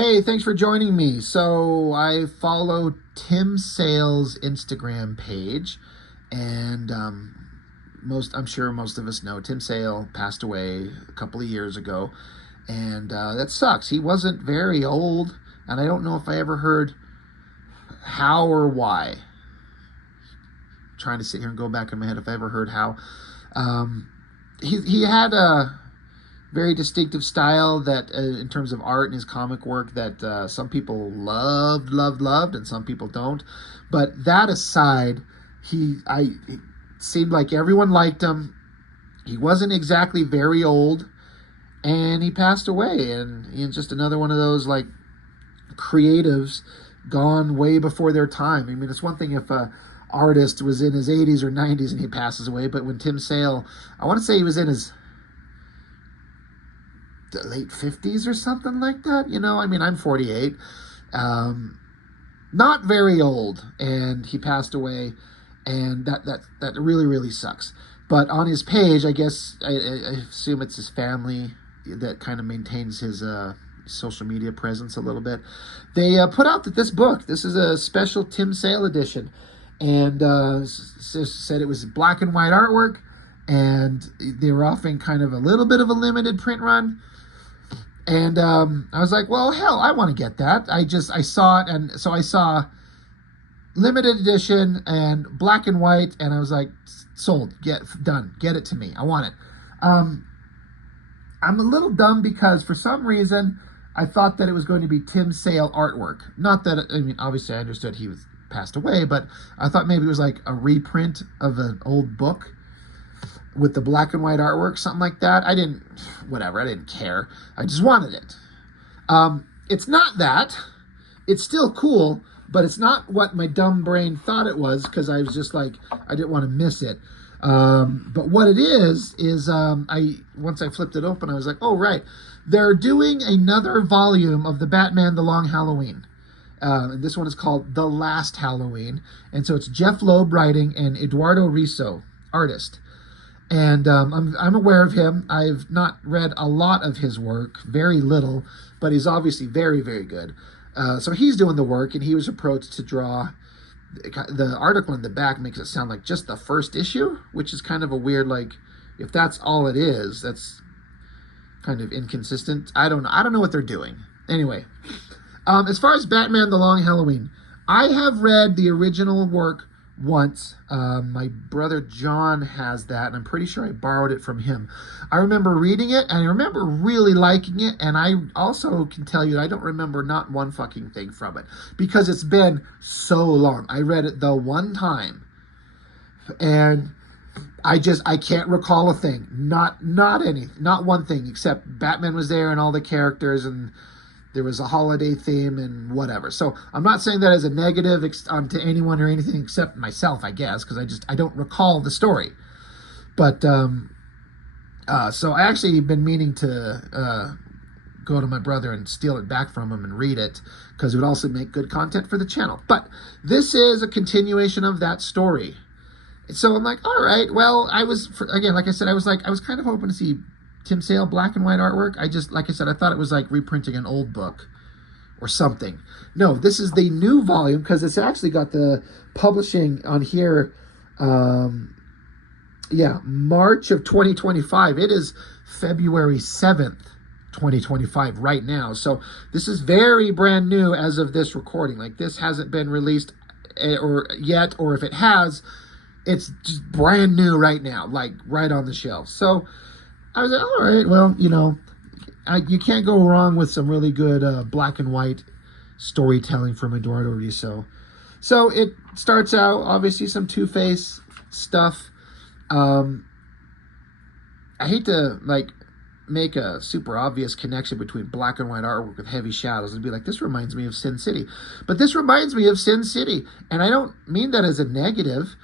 Hey, thanks for joining me. So I follow Tim Sale's Instagram page, and I'm sure most of us know Tim Sale passed away a couple of years ago, and that sucks. He wasn't very old, and I don't know if I ever heard how or why. Trying to sit here and go back in my head if I ever heard how. Um, he had a very distinctive style that, in terms of art and his comic work, that some people loved, and some people don't. But that aside, it seemed like everyone liked him. He wasn't exactly very old, and he passed away. And he's just another one of those like creatives gone way before their time. I mean, it's one thing if a artist was in his 80s or 90s and he passes away, but when Tim Sale, I want to say he was in his the late 50s or something like that. I mean, I'm 48, not very old, and he passed away, and that really sucks. But on his page, I guess I assume it's his family that kind of maintains his social media presence a little bit. They put out that this is a special Tim Sale edition, and said it was black and white artwork, and they were offering kind of a little bit of a limited print run. And I was like, well, hell, I want to get that. I saw it, and so I saw limited edition and black and white, and I was like, sold, get it to me. I want it. I'm a little dumb because for some reason I thought that it was going to be Tim Sale artwork. Not that, I mean, obviously I understood he was passed away, but I thought maybe it was like a reprint of an old book with the black and white artwork, something like that. I didn't care. I just wanted it. It's not that. It's still cool, but it's not what my dumb brain thought it was, because I was just like, I didn't want to miss it. But what it is once I flipped it open, I was like, oh, right. They're doing another volume of the Batman The Long Halloween. And this one is called The Last Halloween. And so it's Jeff Loeb writing and Eduardo Risso, artist. And I'm aware of him. I've not read a lot of his work, very little, but he's obviously very, very good. So he's doing the work, and he was approached to draw. The article in the back makes it sound like just the first issue, which is kind of a weird, like, if that's all it is, that's kind of inconsistent. I don't know what they're doing. Anyway, as far as Batman The Long Halloween, I have read the original work once. My brother John has that, and I'm pretty sure I borrowed it from him. I remember reading it, and I remember really liking it, and I also can tell you I don't remember not one fucking thing from it, because it's been so long. I read it the one time, and I can't recall a thing. Not one thing, except Batman was there and all the characters, and there was a holiday theme and whatever. So I'm not saying that as a negative to anyone or anything except myself, I guess, because I don't recall the story. But so I actually been meaning to go to my brother and steal it back from him and read it, because it would also make good content for the channel. But this is a continuation of that story. So I'm like, all right, well, like I said, I was kind of hoping to see Tim Sale black and white artwork. Like I said, I thought it was like reprinting an old book or something. No, this is the new volume, because it's actually got the publishing on here. March of 2025. It is February 7th, 2025 right now. So this is very brand new as of this recording. Like, this hasn't been released or if it has, it's just brand new right now, like right on the shelf. So I was like, all right, well, you can't go wrong with some really good black and white storytelling from Eduardo Risso. So it starts out, obviously, some Two-Face stuff. I hate to, make a super obvious connection between black and white artwork with heavy shadows and be like, this reminds me of Sin City. But this reminds me of Sin City, and I don't mean that as a negative.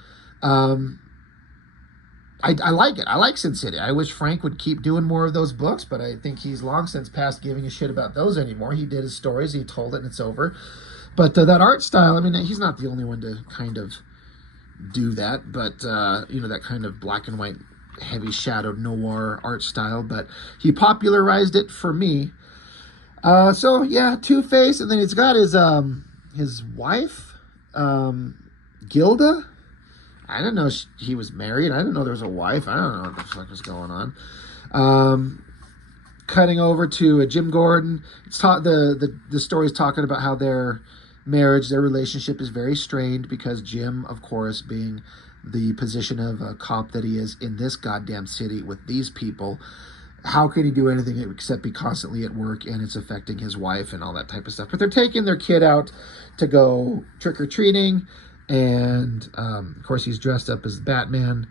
I like it. I like Sin City. I wish Frank would keep doing more of those books, but I think he's long since past giving a shit about those anymore. He did his stories, he told it, and it's over. But that art style, I mean, he's not the only one to kind of do that, but, that kind of black and white, heavy shadowed noir art style, but he popularized it for me. So yeah, Two-Face, and then he's got his wife, Gilda. I didn't know he was married. I didn't know there was a wife. I don't know what the fuck was going on. Cutting over to Jim Gordon. It's the story's talking about how their marriage, their relationship is very strained because Jim, of course, being the position of a cop that he is in this goddamn city with these people, how can he do anything except be constantly at work, and it's affecting his wife and all that type of stuff. But they're taking their kid out to go trick-or-treating, and of course he's dressed up as Batman.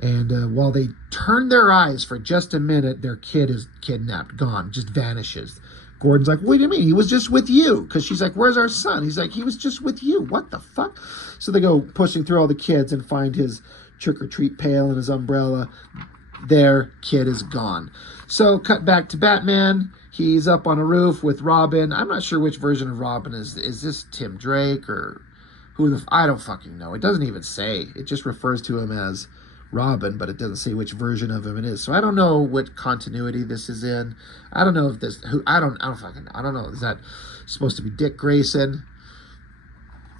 And while they turn their eyes for just a minute, their kid is kidnapped, gone, just vanishes. Gordon's like, what do you mean? He was just with you. Because she's like, where's our son? He's like, he was just with you. What the fuck? So they go pushing through all the kids and find his trick-or-treat pail and his umbrella. Their kid is gone. So cut back to Batman. He's up on a roof with Robin. I'm not sure which version of Robin is. Is this Tim Drake or who I don't fucking know. It doesn't even say. It just refers to him as Robin, but it doesn't say which version of him it is. So I don't know what continuity this is in. I don't know if this I don't know. Is that supposed to be Dick Grayson?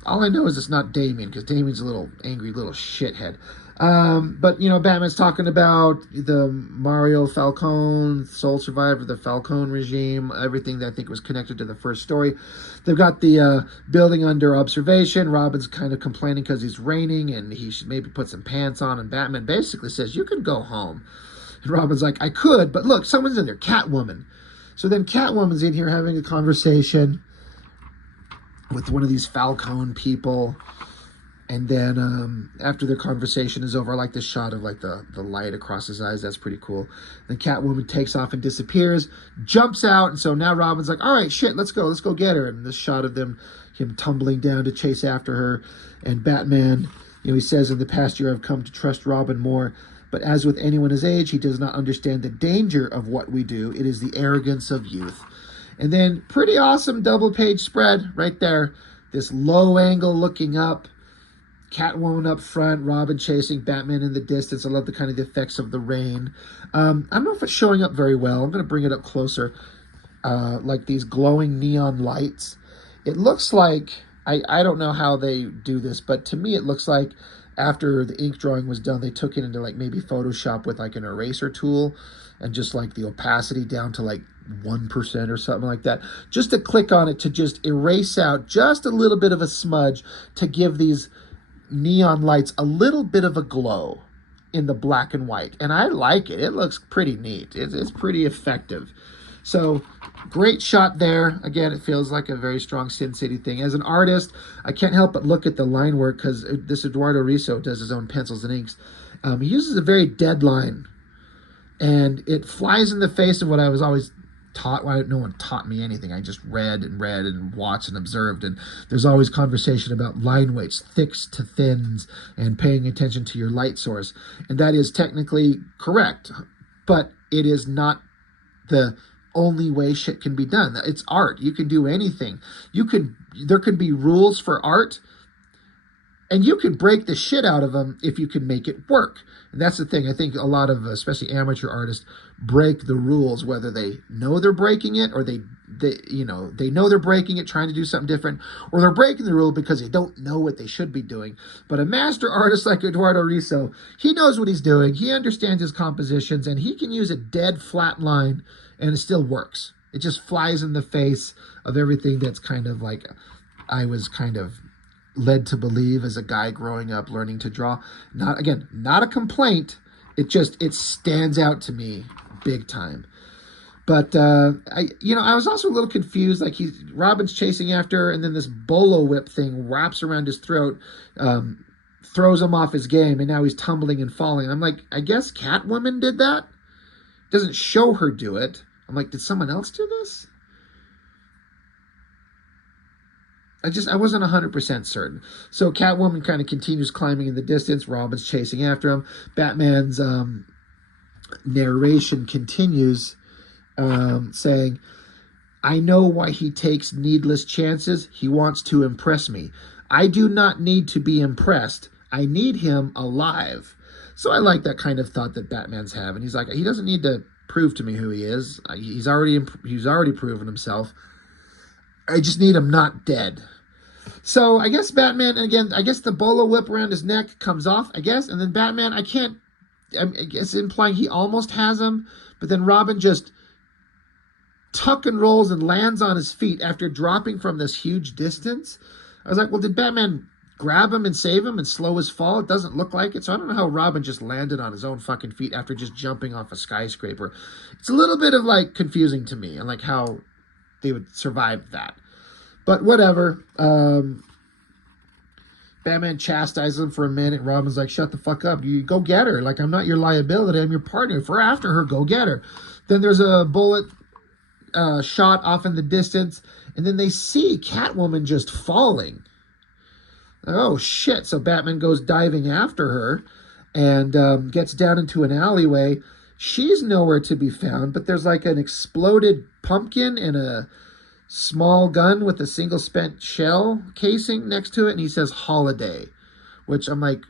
All I know is it's not Damien, because Damien's a little angry little shithead. But, Batman's talking about the Mario Falcone, sole survivor of the Falcone regime, everything that I think was connected to the first story. They've got the building under observation. Robin's kind of complaining because it's raining and he should maybe put some pants on. And Batman basically says, you can go home. And Robin's like, I could, but look, someone's in there, Catwoman. So then Catwoman's in here having a conversation with one of these Falcone people. And then after their conversation is over, I like this shot of like the light across his eyes. That's pretty cool. Then Catwoman takes off and disappears, jumps out. And so now Robin's like, all right, shit, let's go get her. And this shot of him tumbling down to chase after her. And Batman, he says, in the past year, I've come to trust Robin more. But as with anyone his age, he does not understand the danger of what we do. It is the arrogance of youth. And then pretty awesome double page spread right there. This low angle looking up. Catwoman up front, Robin chasing Batman in the distance. I love the kind of the effects of the rain. I don't know if it's showing up very well. I'm going to bring it up closer. Like these glowing neon lights. It looks like, I don't know how they do this, but to me it looks like after the ink drawing was done, they took it into like maybe Photoshop with like an eraser tool and just like the opacity down to like 1% or something like that. Just to click on it to just erase out just a little bit of a smudge to give these neon lights a little bit of a glow in the black and white. And I like it. It looks pretty neat. It's pretty effective. So great shot there. Again, it feels like a very strong Sin City thing. As an artist, I can't help but look at the line work because this Eduardo Risso does his own pencils and inks. He uses a very dead line. And it flies in the face of what I was always taught. Well, no one taught me anything. I just read and watched and observed. And there's always conversation about line weights, thicks to thins, and paying attention to your light source. And that is technically correct. But it is not the only way shit can be done. It's art. You can do anything. There could be rules for art, and you can break the shit out of them if you can make it work. And that's the thing. I think a lot of, especially amateur artists, break the rules, whether they know they're breaking it or they know they're breaking it, trying to do something different, or they're breaking the rule because they don't know what they should be doing. But a master artist like Eduardo Risso, he knows what he's doing. He understands his compositions, and he can use a dead flat line, and it still works. It just flies in the face of everything that's kind of like I was kind of led to believe as a guy growing up learning to draw. Not a complaint. It stands out to me big time. But I was also a little confused. Like Robin's chasing after her, and then this bolo whip thing wraps around his throat, throws him off his game, and now he's tumbling and falling. I'm like, I guess Catwoman did that. Doesn't show her do it. I'm like, did someone else do this? I wasn't 100% certain. So Catwoman kind of continues climbing in the distance. Robin's chasing after him. Batman's narration continues saying, I know why he takes needless chances. He wants to impress me. I do not need to be impressed. I need him alive. So I like that kind of thought that Batman's having. He's like, he doesn't need to prove to me who he is. He's already proven himself. I just need him not dead. So I guess Batman, and again, I guess the bolo whip around his neck comes off, I guess, and then Batman, I guess implying he almost has him, but then Robin just tuck and rolls and lands on his feet after dropping from this huge distance. I was like, well, did Batman grab him and save him and slow his fall? It doesn't look like it. So I don't know how Robin just landed on his own fucking feet after just jumping off a skyscraper. It's a little bit of like confusing to me and like how they would survive that. But whatever. Batman chastises him for a minute. Robin's like, shut the fuck up. You go get her. Like, I'm not your liability. I'm your partner. If we're after her, go get her. Then there's a bullet shot off in the distance. And then they see Catwoman just falling. Oh, shit. So Batman goes diving after her and gets down into an alleyway. She's nowhere to be found, but there's like an exploded pumpkin and a small gun with a single spent shell casing next to it, and he says Holiday, which I'm like,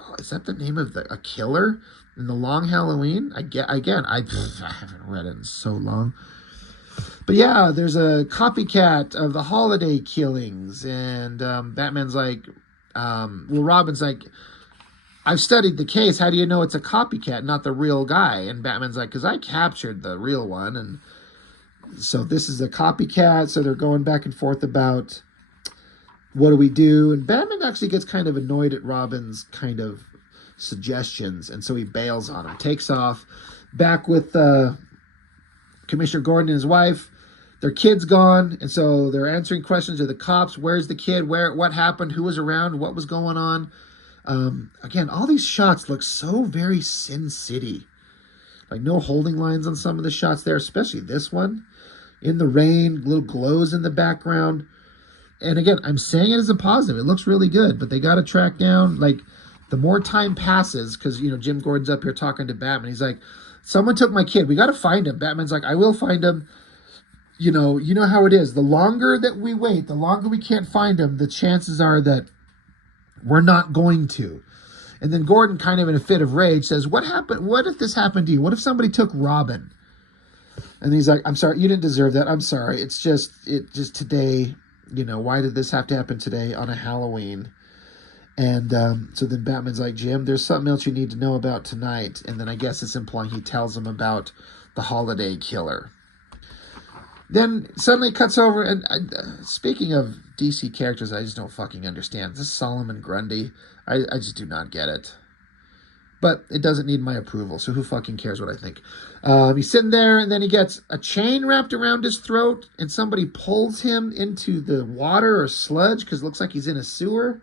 oh, is that the name of a killer in The Long Halloween? I haven't read it in so long. But yeah, there's a copycat of the Holiday killings, and Batman's like, Robin's like, I've studied the case. How do you know it's a copycat, not the real guy? And Batman's like, because I captured the real one, and so this is a copycat. So they're going back and forth about what do we do? And Batman actually gets kind of annoyed at Robin's kind of suggestions, and so he bails on him, takes off. Back with Commissioner Gordon and his wife. Their kid's gone, and so they're answering questions of the cops. Where's the kid? What happened? Who was around? What was going on? Again, all these shots look so very Sin City. Like no holding lines on some of the shots there, especially this one. In the rain, little glows in the background. And again, I'm saying it as a positive. It looks really good, but they got to track down, like, the more time passes, because, Jim Gordon's up here talking to Batman. He's like, someone took my kid. We got to find him. Batman's like, I will find him. You know how it is. The longer that we wait, the longer we can't find him, the chances are that we're not going to. And then Gordon, kind of in a fit of rage, says, what happened? What if this happened to you? What if somebody took Robin? And he's like, I'm sorry, you didn't deserve that. I'm sorry. It just today, why did this have to happen today on a Halloween? And so then Batman's like, Jim, there's something else you need to know about tonight. And then I guess it's implying he tells him about the Holiday killer. Then suddenly it cuts over, and speaking of DC characters, I just don't fucking understand. This Solomon Grundy, I just do not get it. But it doesn't need my approval, so who fucking cares what I think? He's sitting there, and then he gets a chain wrapped around his throat, and somebody pulls him into the water or sludge, because it looks like he's in a sewer.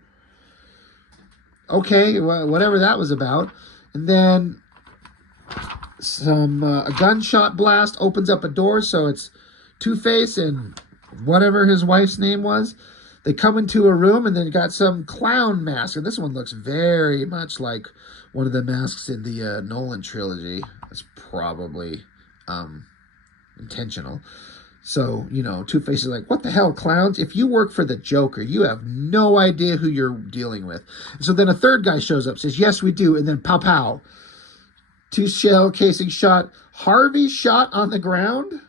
Okay, whatever that was about. And then a gunshot blast opens up a door, so it's Two-Face and whatever his wife's name was. They come into a room and then got some clown mask. And this one looks very much like one of the masks in the Nolan trilogy. It's probably intentional. So, Two-Face is like, what the hell, clowns? If you work for the Joker, you have no idea who you're dealing with. And so then a third guy shows up, says, yes, we do. And then pow, pow. 2 shell casing shot. Harvey shot on the ground.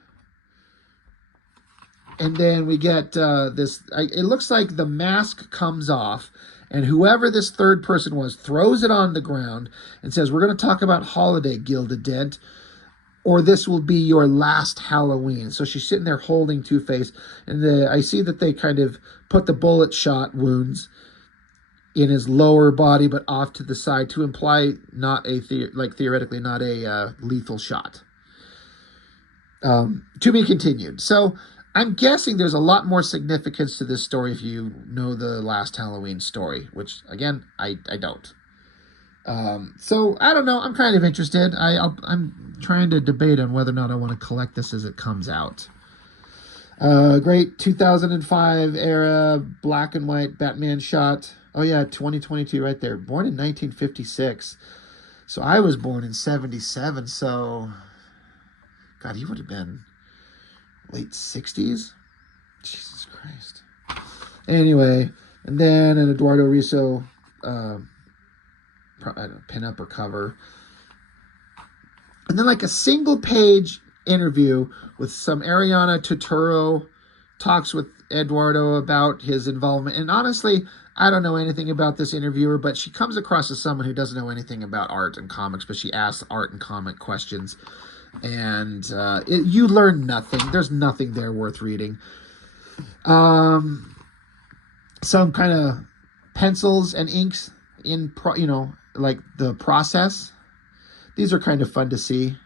And then we get this, it looks like the mask comes off, and whoever this third person was throws it on the ground and says, we're going to talk about Holiday, Gilda Dent, or this will be your last Halloween. So she's sitting there holding Two-Face, and I see that they kind of put the bullet shot wounds in his lower body, but off to the side to imply theoretically not a lethal shot. To be continued. So I'm guessing there's a lot more significance to this story if you know the last Halloween story, which, again, I don't. So, I don't know. I'm kind of interested. I'm trying to debate on whether or not I want to collect this as it comes out. Great 2005 era black and white Batman shot. Oh, yeah, 2022 right there. Born in 1956. So, I was born in 77, so... God, he would have been... late 60s? Jesus Christ. Anyway, and then an Eduardo Risso pin-up or cover. And then like a single page interview with some Ariana Turturro talks with Eduardo about his involvement. And honestly, I don't know anything about this interviewer, but she comes across as someone who doesn't know anything about art and comics, but she asks art and comic questions. And you learn nothing. There's nothing there worth reading. Some kind of pencils and inks in, like the process. These are kind of fun to see.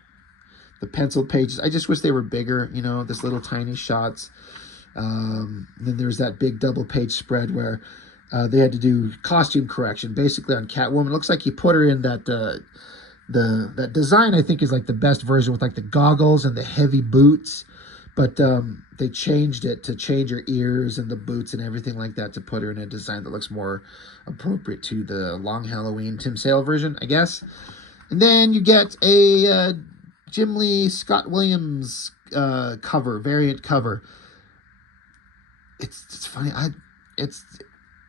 The pencil pages. I just wish they were bigger, this little tiny shots. Then there's that big double page spread where they had to do costume correction basically on Catwoman. It looks like he put her in that that design. I think is like the best version with like the goggles and the heavy boots, but they changed it to change her ears and the boots and everything like that to put her in a design that looks more appropriate to the Long Halloween Tim Sale version, I guess. And then you get a Jim Lee Scott Williams variant cover. It's funny.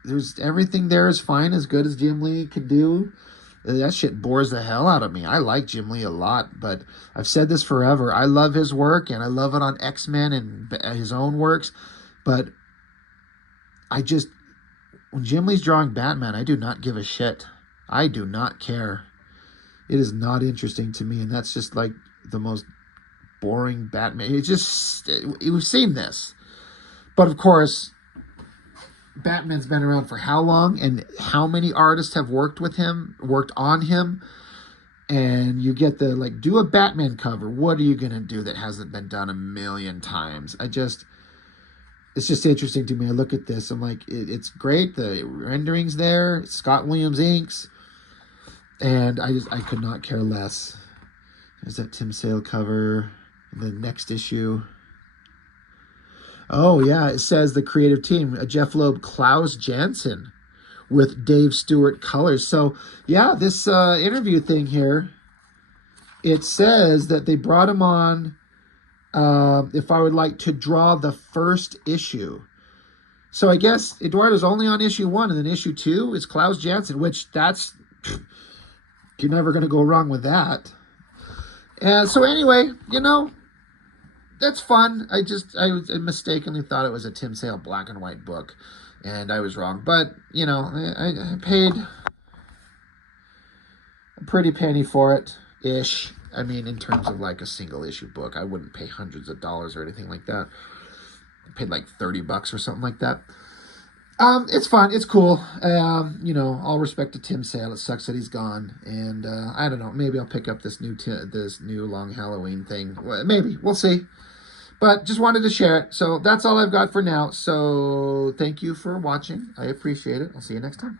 There's everything there is fine, as good as Jim Lee can do. That shit bores the hell out of me. I like Jim Lee a lot, but I've said this forever. I love his work, and I love it on X-Men and his own works. But when Jim Lee's drawing Batman, I do not give a shit. I do not care. It is not interesting to me, and that's just like the most boring Batman. We've seen this. But of course, Batman's been around for how long, and how many artists have worked on him, and you get do a Batman cover. What are you going to do that hasn't been done a million times? It's just interesting to me. I look at this, I'm like, it's great. The rendering's there. It's Scott Williams inks, and I could not care less. There's that Tim Sale cover, the next issue. Oh, yeah, it says the creative team, Jeff Loeb, Klaus Janson with Dave Stewart colors. So, yeah, this interview thing here, it says that they brought him on if I would like to draw the first issue. So I guess Eduardo's only on issue 1, and then issue 2 is Klaus Janson, which you're never going to go wrong with that. And so anyway, that's fun. I mistakenly thought it was a Tim Sale black and white book, and I was wrong. But, I paid a pretty penny for it, ish. I mean, in terms of like a single issue book, I wouldn't pay hundreds of dollars or anything like that. I paid like $30 or something like that. It's fun. It's cool. All respect to Tim Sale. It sucks that he's gone. And I don't know. Maybe I'll pick up this new Long Halloween thing. Maybe. We'll see. But just wanted to share it. So that's all I've got for now. So thank you for watching. I appreciate it. I'll see you next time.